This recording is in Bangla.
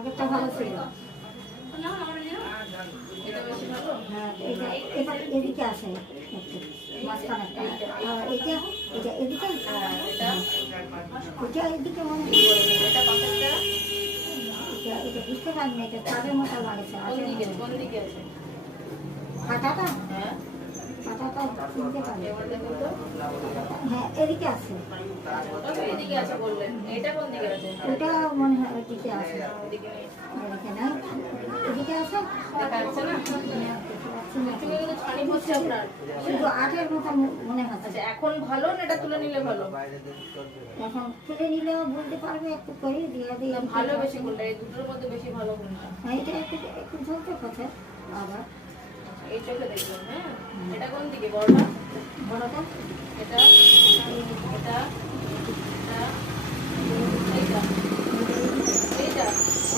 আগেরটা ভালো ছিল। এটা বেশি ভালো। হ্যাঁ, এটা এদিকে আসে মাঝখানে, এটা এটা এদিকে, এটা এদিকে মনে হয়। এটা পাশেরটা এটা বুঝতে পারিনি, এটা চাঁদের মতো লাগছে। কোন দিকে আছে? কাঁটাটা হ্যাঁ, কাঁটাটা চিনতে পারি। এবার দেখুন তো। হ্যাঁ, এদিকে আছে। ওটা তো এদিকে আছে বললেন, এটা কোন দিকে আছে? ওটা মনে হয় ওদিকে আছে। ওদিকে নেই। এদিকে নাই, এদিকে আছে। দেখা যাচ্ছে না? চুলে কিন্তু ছানি পড়ছে আপনার। শুধু আটের মতো মনে হচ্ছে। আচ্ছা, এখন ভালো না এটা তুলে নিলে ভালো? এখন তুলে নিলেও বলতে পারবে, একটু করে দিয়ে দিয়ে। না, ভালো বেশি কোনটা? এই দুটোর মধ্যে বেশি ভালো কোনটা? এটা একটু একটু ঝলতে কথা আবার। এই চোখে দেখবেন। হ্যাঁ, এটা কোন দিকে? বড়টা? বড়টা এটা এটা এটা এইটা এইটা